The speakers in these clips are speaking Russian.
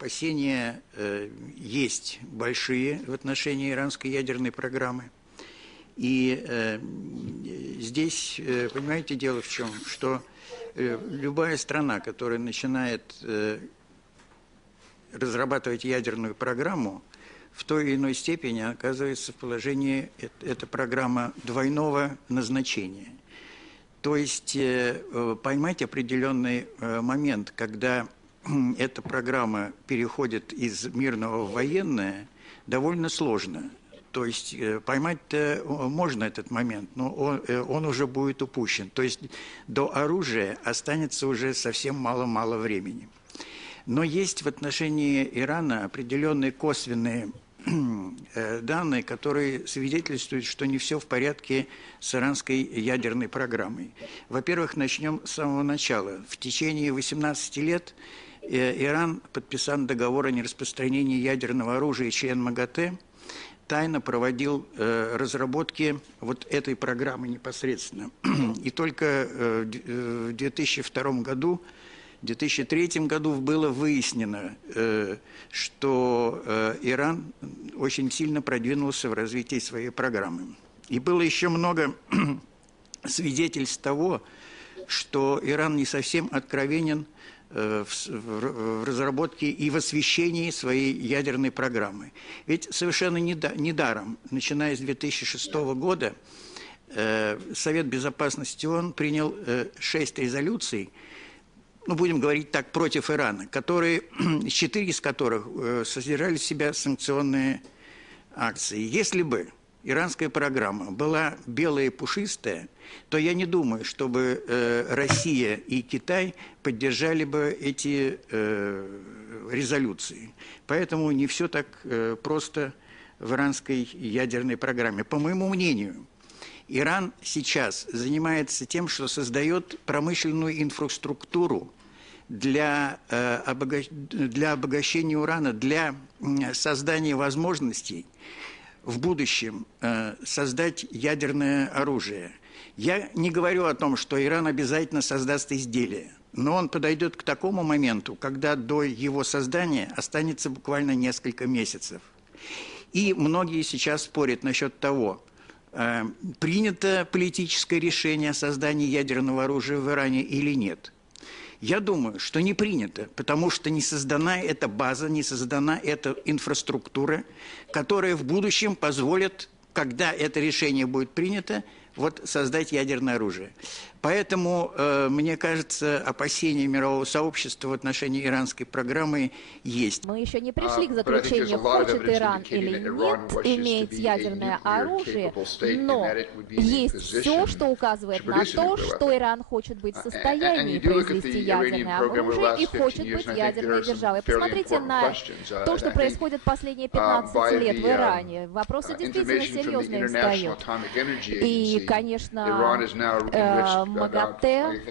опасения есть большие в отношении иранской ядерной программы. И здесь, понимаете, дело в чем, что любая страна, которая начинает разрабатывать ядерную программу, в той или иной степени оказывается в положении, эта программа двойного назначения. То есть поймать определенный момент, когда эта программа переходит из мирного в военное, довольно сложно. То есть поймать-то можно этот момент, но он уже будет упущен. То есть до оружия останется уже совсем мало-мало времени. Но есть в отношении Ирана определенные косвенные данные, которые свидетельствуют, что не все в порядке с иранской ядерной программой. Во-первых, начнем с самого начала. В течение 18 лет Иран подписал договор о нераспространении ядерного оружия и член МАГАТЭ, тайно проводил разработки вот этой программы непосредственно. И только в 2002 году, в 2003 году было выяснено, что Иран очень сильно продвинулся в развитии своей программы. И было еще много свидетельств того, что Иран не совсем откровенен в разработке и в освещении своей ядерной программы. Ведь совершенно недаром, начиная с 2006 года, Совет Безопасности ООН принял 6 резолюций, ну, будем говорить так, против Ирана, 4 из которых содержали в себя санкционные акции. Если бы иранская программа была белая и пушистая, то я не думаю, чтобы Россия и Китай поддержали бы эти резолюции. Поэтому не все так просто в иранской ядерной программе. По моему мнению, Иран сейчас занимается тем, что создает промышленную инфраструктуру для обогащения урана, для создания возможностей в будущем создать ядерное оружие. Я не говорю о том, что Иран обязательно создаст изделие, но он подойдет к такому моменту, когда до его создания останется буквально несколько месяцев. И многие сейчас спорят насчет того, принято политическое решение о создании ядерного оружия в Иране или нет. Я думаю, что не принято, потому что не создана эта база, не создана эта инфраструктура, которая в будущем позволит, когда это решение будет принято, вот создать ядерное оружие. Поэтому, мне кажется, опасения мирового сообщества в отношении иранской программы есть. Мы еще не пришли к заключению, хочет Иран или нет иметь ядерное оружие, но есть все, что указывает на то, что Иран хочет быть в состоянии произвести ядерное оружие и хочет быть ядерной державой. Посмотрите на то, что происходит последние 15 лет в Иране. Вопросы действительно серьезные встают. И, конечно, МАГАТЭ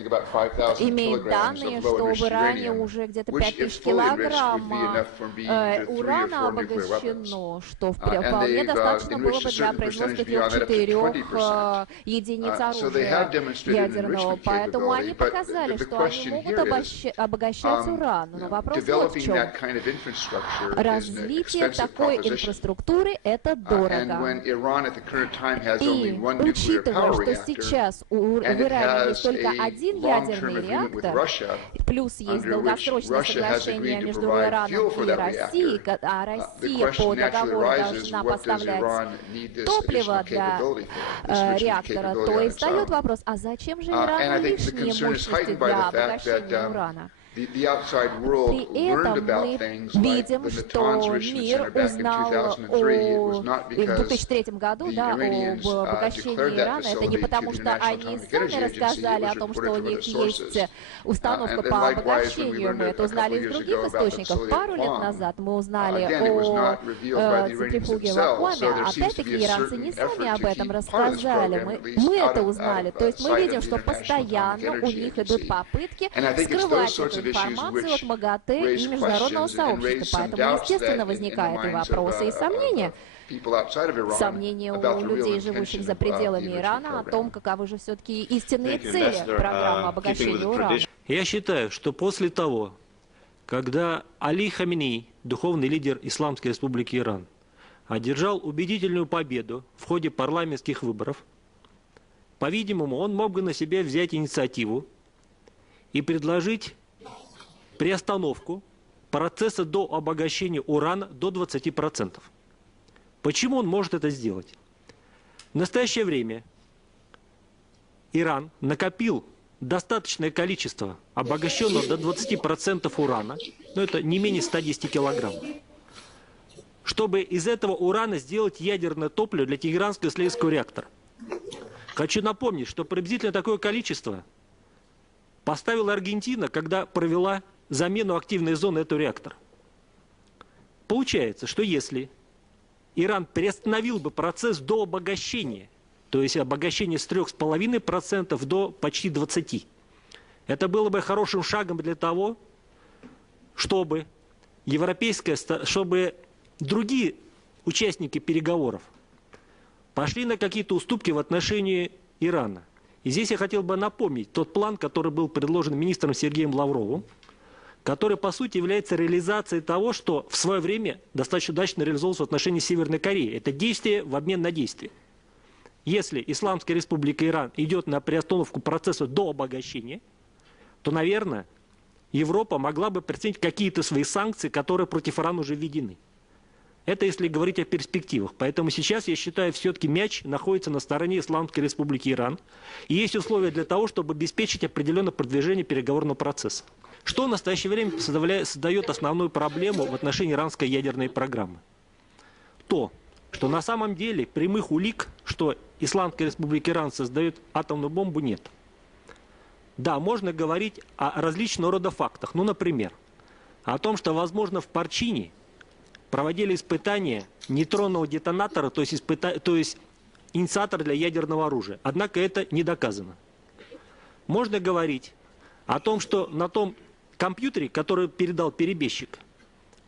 имеет данные, что в Иране уже где-то 5000 килограмм урана обогащено, что вполне достаточно было бы для производства 3-4 единиц оружия ядерного. Поэтому они показали, что они могут обогащать уран. Но вопрос вот в чем. Развитие такой инфраструктуры – это дорого. И учитывая, что сейчас в Иране есть только один ядерный реактор, плюс есть долгосрочное соглашение между Ираном и Россией, а Россия по договору должна поставлять топливо для реактора, то и встает вопрос, а зачем же Ирану лишние мощности для обогащения урана? При этом мы видим, что мир узнал в 2003 году об обогащении Ирана. Это не потому, что они сами рассказали о том, что у них есть установка по обогащению. Мы это узнали из других источников. Пару лет назад мы узнали о центрифуге в Акуаме. Опять-таки, иранцы не сами об этом рассказали. Мы это узнали. То есть мы видим, что постоянно у них идут попытки скрывать эту информацию от МАГАТЭ и международного сообщества. Поэтому, естественно, возникают и вопросы, и сомнения. Сомнения у людей, живущих за пределами Ирана, о том, каковы же все-таки истинные цели программы обогащения урана. Я считаю, что после того, когда Али Хаминей, духовный лидер Исламской Республики Иран, одержал убедительную победу в ходе парламентских выборов, по-видимому, он мог бы на себя взять инициативу и предложить приостановку процесса до обогащения урана до 20%. Почему он может это сделать? В настоящее время Иран накопил достаточное количество обогащенного до 20% урана, но это не менее 110 килограммов, чтобы из этого урана сделать ядерное топливо для Тегеранского исследовательского реактора. Хочу напомнить, что приблизительно такое количество поставила Аргентина, когда провела замену активной зоны этого реактора. Получается, что если Иран приостановил бы процесс до обогащения, то есть обогащение с 3,5% до почти 20%, это было бы хорошим шагом для того, чтобы чтобы другие участники переговоров пошли на какие-то уступки в отношении Ирана. И здесь я хотел бы напомнить тот план, который был предложен министром Сергеем Лавровым, который, по сути, является реализацией того, что в свое время достаточно удачно реализовалось в отношении Северной Кореи. Это действие в обмен на действие. Если Исламская Республика Иран идет на приостановку процесса до обогащения, то, наверное, Европа могла бы предпринять какие-то свои санкции, которые против Ирана уже введены. Это если говорить о перспективах. Поэтому сейчас, я считаю, все-таки мяч находится на стороне Исламской Республики Иран. И есть условия для того, чтобы обеспечить определенное продвижение переговорного процесса. Что в настоящее время создает основную проблему в отношении иранской ядерной программы? То, что на самом деле прямых улик, что Исламская Республика Иран создает атомную бомбу, нет. Да, можно говорить о различного рода фактах. Ну, например, о том, что, возможно, в Парчине проводили испытания нейтронного детонатора, то есть инициатора для ядерного оружия. Однако это не доказано. Можно говорить о том, что на том компьютере, который передал перебежчик,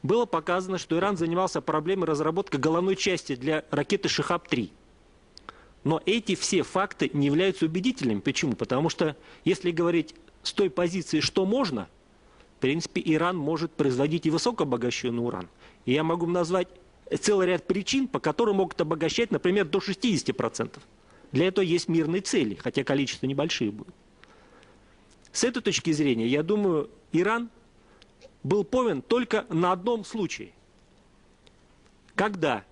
было показано, что Иран занимался проблемой разработки головной части для ракеты «Шихаб-3». Но эти все факты не являются убедительными. Почему? Потому что, если говорить с той позиции, что можно, в принципе, Иран может производить и высокообогащенный уран. И я могу назвать целый ряд причин, по которым могут обогащать, например, до 60%. Для этого есть мирные цели, хотя количество небольшие будет. С этой точки зрения, я думаю, Иран был повинен только на одном случае. Когда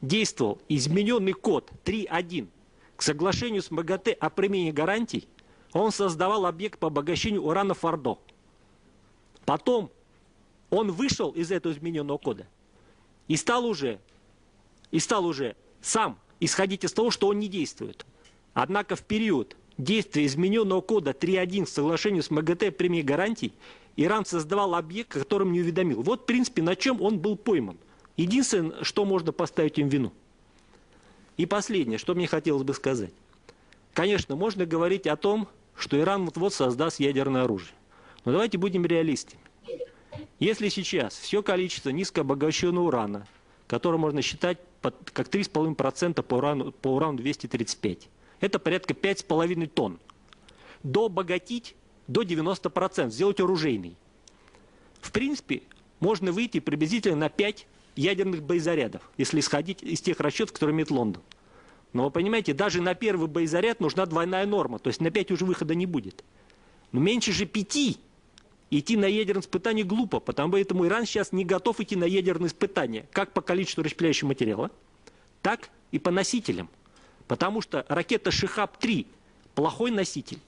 действовал измененный код 3.1 к соглашению с МАГАТЭ о применении гарантий, он создавал объект по обогащению урана Фордо. Потом он вышел из этого измененного кода и стал уже сам исходить из того, что он не действует. Однако в период действия измененного кода 3.1 к соглашению с МАГАТЭ о применении гарантий Иран создавал объект, которым не уведомил. Вот, в принципе, на чем он был пойман. Единственное, что можно поставить им вину. И последнее, что мне хотелось бы сказать. Конечно, можно говорить о том, что Иран вот-вот создаст ядерное оружие. Но давайте будем реалистами. Если сейчас все количество низкообогащенного урана, которое можно считать как 3,5% по урану 235, это порядка 5,5 тонн, добогатить до 90%, сделать оружейный. В принципе, можно выйти приблизительно на 5 ядерных боезарядов, если исходить из тех расчетов, которые имеет Лондон. Но вы понимаете, даже на первый боезаряд нужна двойная норма, то есть на 5 уже выхода не будет. Но меньше же 5 идти на ядерное испытание глупо, потому что Иран сейчас не готов идти на ядерные испытания, как по количеству расщепляющего материала, так и по носителям. Потому что ракета «Шихаб-3» плохой носитель.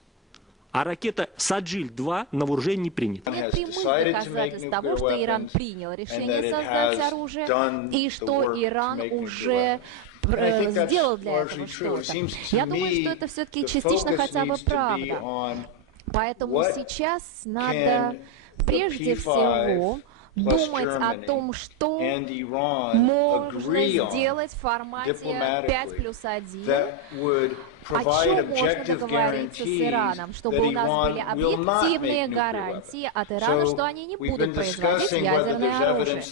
А ракета «Саджиль-2» на вооружение не принята. Нет прямых доказательств того, что Иран принял решение создать оружие, и что Иран уже сделал для этого что-то. Я думаю, что это все-таки частично хотя бы правда. Поэтому сейчас надо прежде всего думать о том, что можно сделать в формате 5+1, о чем можно договориться с Ираном, чтобы у нас были объективные гарантии от Ирана, что они не будут производить ядерное оружие.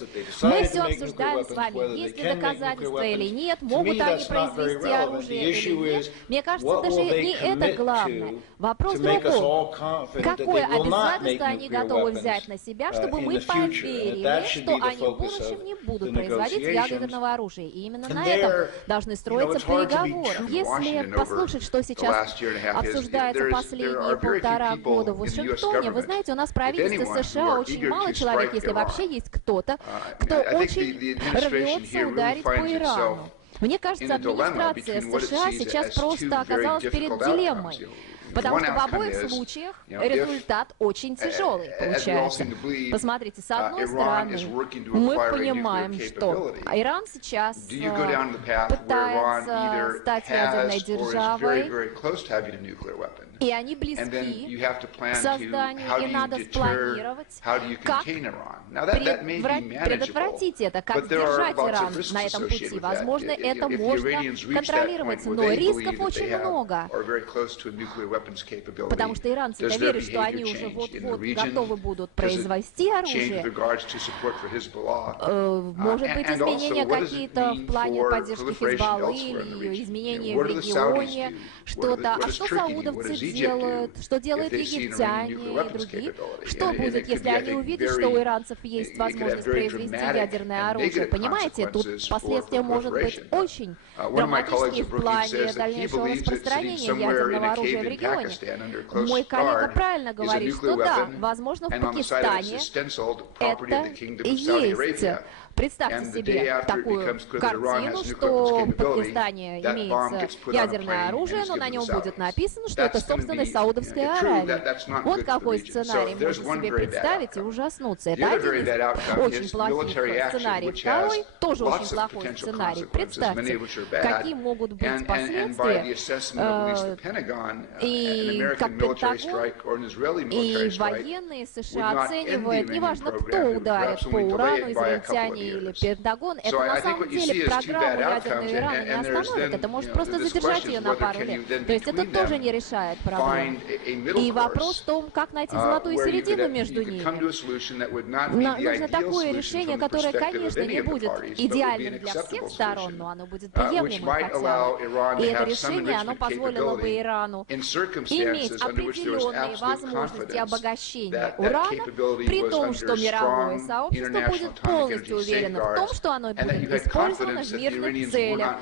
Мы все обсуждаем с вами, есть ли доказательства или нет, могут они произвести оружие или нет. Мне кажется, даже не это главное. Вопрос в другом. Какое обязательство они готовы взять на себя, чтобы мы поверили, что они в будущем не будут производить ядерного оружия. И именно на этом должны строиться переговоры. Если послушать, что сейчас обсуждается последние 1,5 года в Вашингтоне, вы знаете, у нас в правительстве США очень мало человек, если вообще есть кто-то, кто очень рвется ударить по Ирану. Мне кажется, администрация США сейчас просто оказалась перед дилеммой. Потому что в обоих случаях результат очень тяжелый получается. Посмотрите, с одной стороны, мы понимаем, что Иран сейчас пытается стать ядерной державой, и они близки к созданию, и надо спланировать, как предотвратить это, как держать Иран на этом пути. Возможно, это можно контролировать, но рисков очень много. Потому что иранцы верят, что они уже вот-вот готовы будут произвести оружие. Может быть, изменения какие-то в плане поддержки Хизбаллы или изменения в регионе, что-то. А что саудовцы делают? Что делают египтяне и другие? Что будет, если они увидят, что у иранцев есть возможность произвести ядерное оружие? Понимаете, тут последствия может быть очень драматические в плане дальнейшего распространения ядерного оружия в регионе. Мой коллега правильно говорит, что да, возможно, в Пакистане это и есть. Представьте себе такую картину, что в Пакистане имеется ядерное оружие, но на нем будет написано, что это собственность Саудовской Аравии. Вот какой сценарий можно себе представить и ужаснуться. Это один из очень плохих сценариев. Второй тоже очень плохой сценарий. Представьте, какие могут быть последствия. И как Пентагон, и военные США оценивают, неважно, кто ударит по урану, израильтяне или Пентагон, это на самом деле программу ядерного Ирана не остановит, это может просто задержать ее на пару лет. То есть это тоже не решает проблему. И вопрос в том, как найти золотую середину между ними. Нужно такое решение, которое, конечно, не будет идеальным для всех сторон, но оно будет приемлемым хотя бы. И это решение, оно позволило бы Ирану иметь определенные возможности обогащения урана, при том, что мировое сообщество будет полностью уверено в том, что оно будет использовано в мирных целях,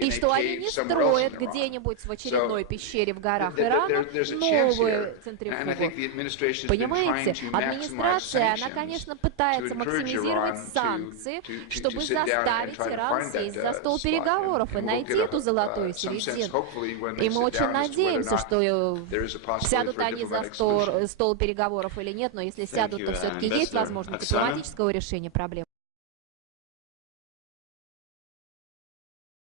и что они не строят где-нибудь в очередной пещере в горах Ирана новую центрифугу. Понимаете, администрация, она, конечно, пытается максимизировать санкции, чтобы заставить Иран сесть за стол переговоров и найти эту золотую середину. И мы очень надеемся, что сядут они за стол переговоров или нет, но если сядут, то все-таки есть возможность дипломатического решения проблем.